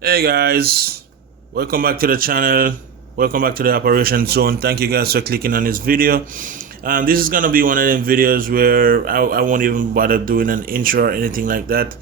Hey guys, welcome back to the channel. Welcome back to the operation zone. Thank you guys for clicking on this video. This is gonna be one of them videos where I won't even bother doing an intro or anything like that.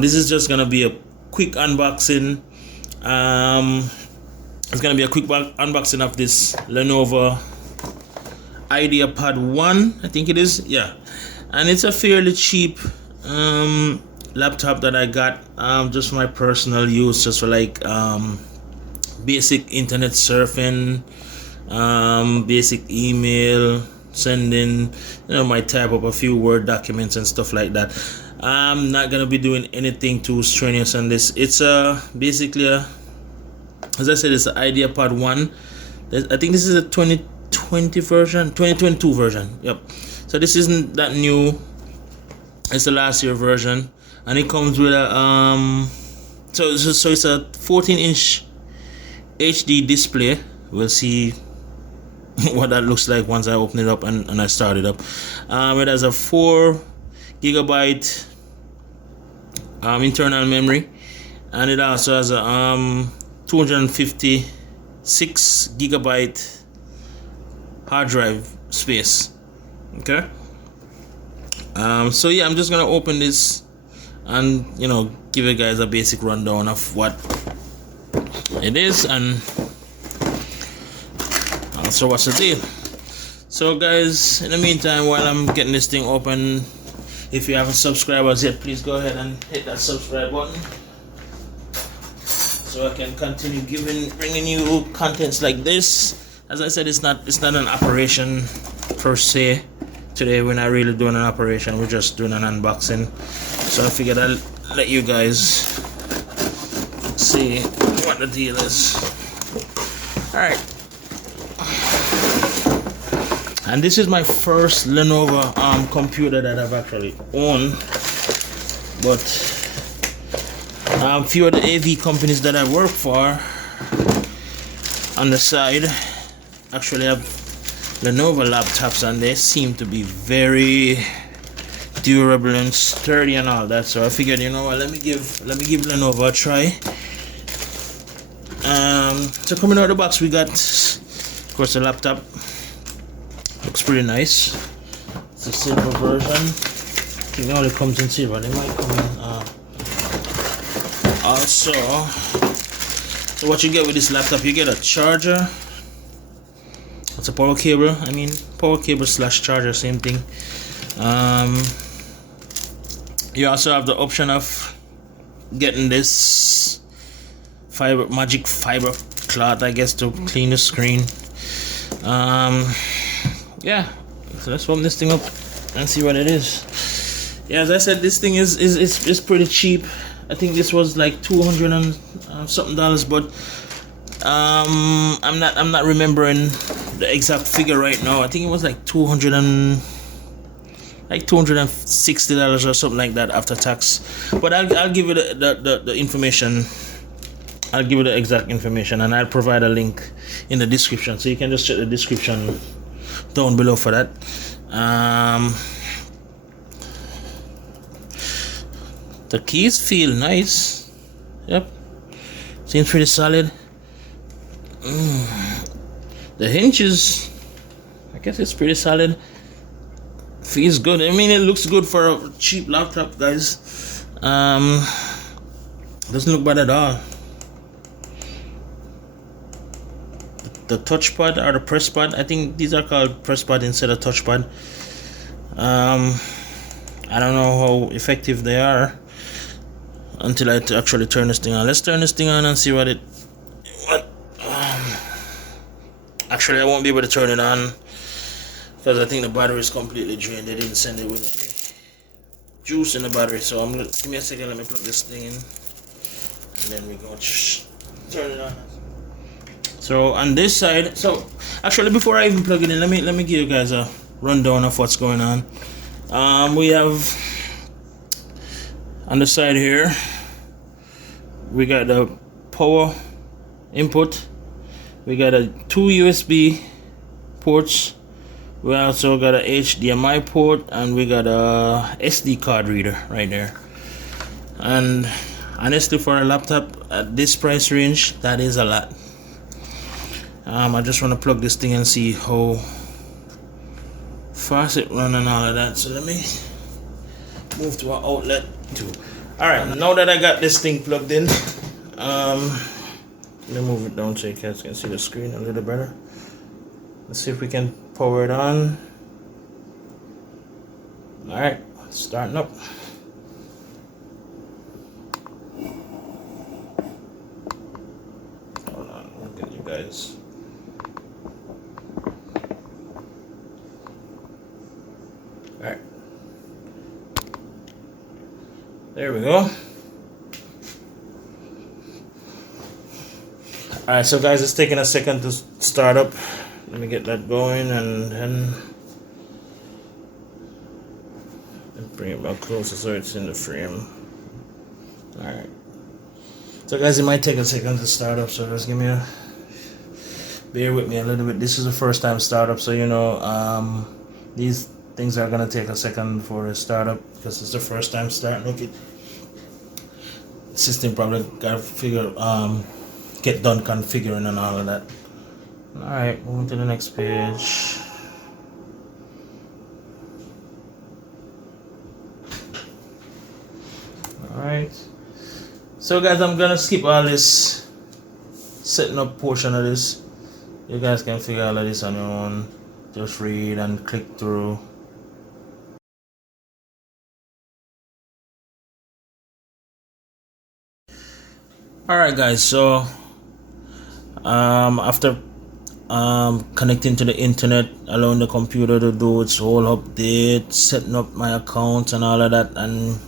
This is just gonna be a quick unboxing. It's gonna be a quick unboxing of this Lenovo IdeaPad 1, I think it is. Yeah, and it's a fairly cheap laptop that I got just for my personal use, just for like basic internet surfing, basic email sending, my type up a few Word documents and stuff like that. I'm not gonna be doing anything too strenuous on this. It's basically as I said, it's an IdeaPad 1. I think this is a 2020 version, 2022 version. Yep. So this isn't that new. It's the last year version, and it comes with a so it's a 14-inch HD display. We'll see what that looks like once I open it up and I start it up. It has a 4 gigabyte internal memory, and it also has a 256 gigabyte hard drive space. Okay. So yeah, I'm just gonna open this and give you guys a basic rundown of what it is and also what's the deal. So guys, in the meantime, while I'm getting this thing open, if you haven't subscribed as yet, please go ahead and hit that subscribe button so I can continue bringing you contents like this. As I said, it's not an operation per se. Today we're not really doing an operation, we're just doing an unboxing. So I figured I'll let you guys see what the deal is. Alright. And this is my first Lenovo computer that I've actually owned. But a few of the AV companies that I work for on the side actually have Lenovo laptops, and they seem to be very durable and sturdy and all that. So I figured, let me give Lenovo a try. So coming out of the box, we got, of course, the laptop. Looks pretty nice. It's a silver version. I think it only comes in silver. They might come in also. So what you get with this laptop, you get a charger. It's a power cable. Power cable / charger, same thing. You also have the option of getting this Microfiber Cloth, I guess, to clean the screen. Yeah. So let's open this thing up and see what it is. Yeah, as I said, this thing is pretty cheap. I think this was like $200 and something, but I'm not remembering the exact figure right now. I think it was like $260 or something like that after tax. But I'll give you the information. I'll give you the exact information, and I'll provide a link in the description, so you can just check the description down below for that. The keys feel nice. Yep, seems pretty solid. The hinges, I guess it's pretty solid. Feels good. It looks good for a cheap laptop, guys. Doesn't look bad at all. The touchpad or the press pad, I think these are called press pad instead of touchpad. I don't know how effective they are until I actually turn this thing on. Let's turn this thing on and see what actually, I won't be able to turn it on because I think the battery is completely drained. They didn't send it with any juice in the battery. So give me a second. Let me plug this thing in, and then we go turn it on. So on this side, so actually before I even plug it in, let me give you guys a rundown of what's going on. We have on the side here, we got the power input. We got 2 USB ports. We also got a HDMI port, and we got a SD card reader right there. And Honestly, for a laptop at this price range, that is a lot. I just want to plug this thing and see how fast it runs and all of that. So let me move to our outlet too. Alright, now that I got this thing plugged in, let me move it down so you guys can see the screen a little better. Let's see if we can power it on. Alright, starting up. Hold on, look at you guys. Alright. There we go. Alright, so guys, it's taking a second to start up. Let me get that going and then bring it back closer so it's in the frame. Alright. So guys, it might take a second to start up, so just bear with me a little bit. This is the first time startup, so you know, these things are gonna take a second for a startup because it's the first time starting. Look, the system probably gotta get done configuring and all of that. Alright, moving to the next page. Alright, so guys, I'm gonna skip all this setting up portion of this. You guys can figure all of this on your own. Just read and click through. Alright guys, so after connecting to the internet, allowing the computer to do its whole update, setting up my account and all of that, and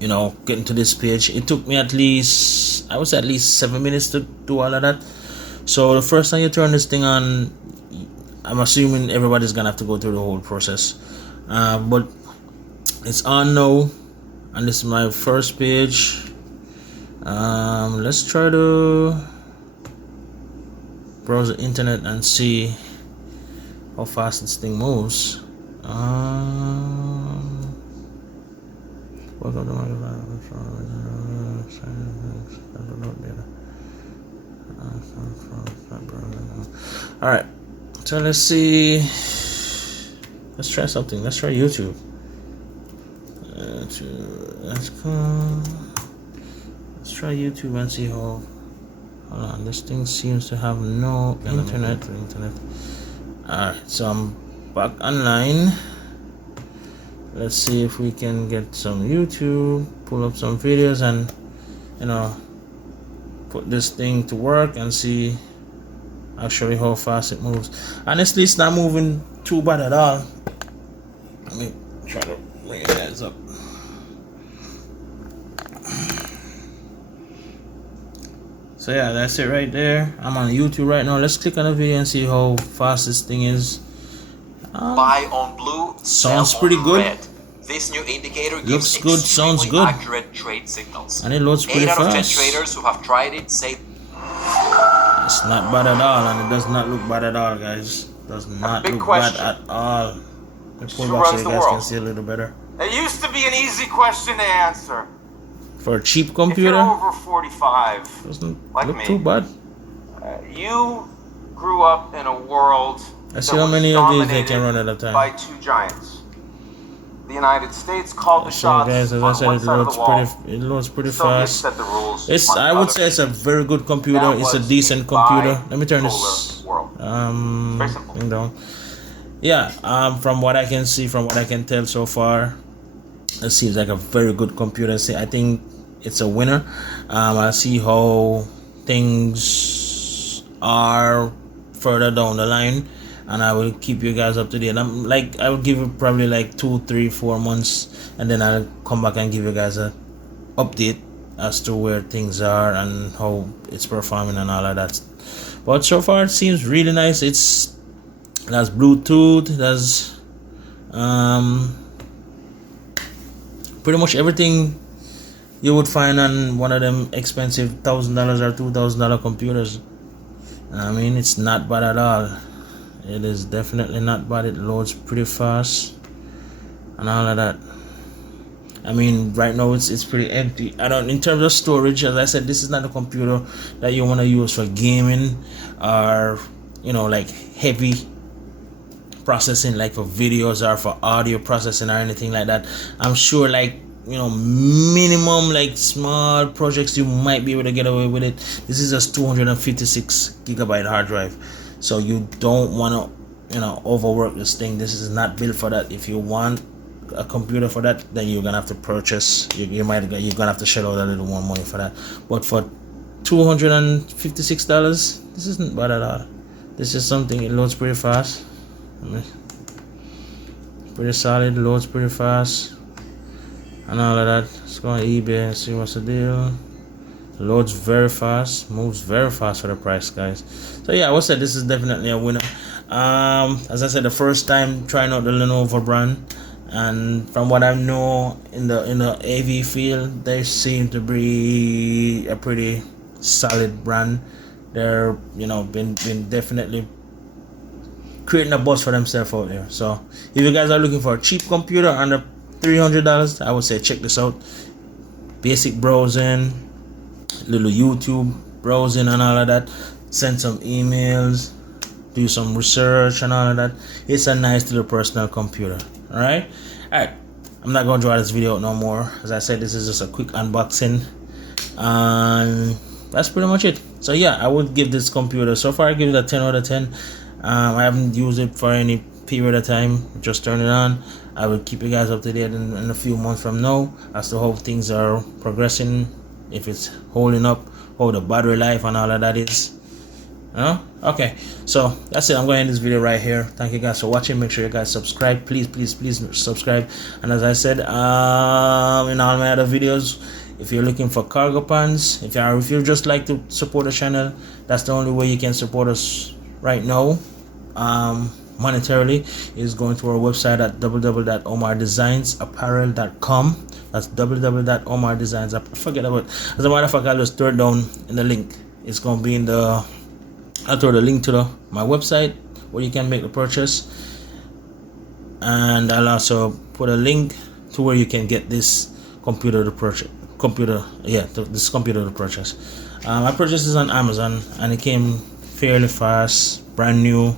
you know, getting to this page, it took me at least 7 minutes to do all of that. So the first time you turn this thing on, I'm assuming everybody's gonna have to go through the whole process, but it's on now, and this is my first page. Let's try to browse the internet and see how fast this thing moves. Alright, so let's see. Let's try something. Let's try YouTube. Let's go. Let's try YouTube and see how. Hold on, this thing seems to have no internet. Alright, so I'm back online. Let's see if we can get some YouTube, pull up some videos, and you know, put this thing to work and see actually how fast it moves. Honestly, it's not moving too bad at all. Let me try to bring your guys up. So yeah, that's it right there. I'm on YouTube right now. Let's click on the video and see how fast this thing is. Buy on blue, sounds sell pretty on good. red. This new indicator Looks gives good, sounds good. accurate trade signals. And it loads pretty 8 out of 10 fast. traders who have tried it say it's not bad at all, and it does not look bad at all, guys. Does not Big look question. bad at all. Let me pull Who back so runs you the guys world? can see a little better. It used to be an easy question to answer. For a cheap If computer, you're over 45, doesn't like look me, too bad. you grew up in a world Let's that see how was many of these they dominated can run at a time. by two giants. The United States called the So shots guys, as I on said, one it side of loads the wall. pretty Soviets fast. set the rules. It's, on the I would other. say it's a very good computer. That It's a was decent a computer. Let me turn this bipolar world. Very simple. thing down. Yeah, from what I can see, from what I can tell so far, it seems like a very good computer. See, I think it's a winner. I'll see how things are further down the line, and I will keep you guys up to date. I will give it probably like 2, 3, 4 months, and then I'll come back and give you guys a update as to where things are and how it's performing and all of that. But so far it seems really nice. That's Bluetooth, that's pretty much everything you would find on one of them expensive $1,000 or $2,000 computers. I mean, it's not bad at all. It is definitely not bad. It loads pretty fast and all of that. I mean, right now it's pretty empty. I don't, in terms of storage, as I said, this is not a computer that you want to use for gaming or, you know, like heavy processing, like for videos or for audio processing or anything like that. I'm sure, like, you know, minimum like small projects you might be able to get away with it. This is just 256 gigabyte hard drive, so you don't want to, you know, overwork this thing. This is not built for that. If you want a computer for that, then you're gonna have to purchase, you're gonna have to shell out a little more money for that. But for $256, this isn't bad at all. This is something, it loads pretty fast. Pretty solid, loads pretty fast and all of that. Let's go on eBay and see what's the deal. Loads very fast, moves very fast for the price, guys. So yeah, I would say this is definitely a winner. As I said, the first time trying out the Lenovo brand, and from what I know in the AV field, they seem to be a pretty solid brand. They're, you know, been definitely creating a buzz for themselves out there. So if you guys are looking for a cheap computer under $300, I would say check this out. Basic browsing, little YouTube browsing and all of that, send some emails, do some research and all of that. It's a nice little personal computer. Alright, I'm not going to draw this video out no more. As I said, this is just a quick unboxing, and that's pretty much it. So yeah, I would give this computer, so far I give it a 10 out of 10. I haven't used it for any period of time, just turn it on. I will keep you guys up to date in a few months from now as to how things are progressing, if it's holding up, how the battery life and all of that is. Okay, so that's it. I'm going to end this video right here. Thank you guys for watching. Make sure you guys subscribe, please subscribe. And as I said, in all my other videos, if you're looking for cargo pants, if you just like to support the channel, that's the only way you can support us right now, monetarily, is going to our website at www.omardesignsapparel.com. That's www.omardesigns. Forget about it. As a matter of fact, I'll just throw it down in the link. It's going to be in the, I'll throw the link to my website where you can make the purchase, and I'll also put a link to where you can get this computer to purchase. This computer to purchase. I purchased this on Amazon, and it came fairly fast, brand new,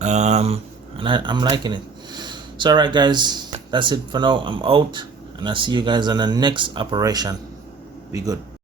and I'm liking it. So alright guys, that's it for now. I'm out, and I'll see you guys on the next operation. Be good.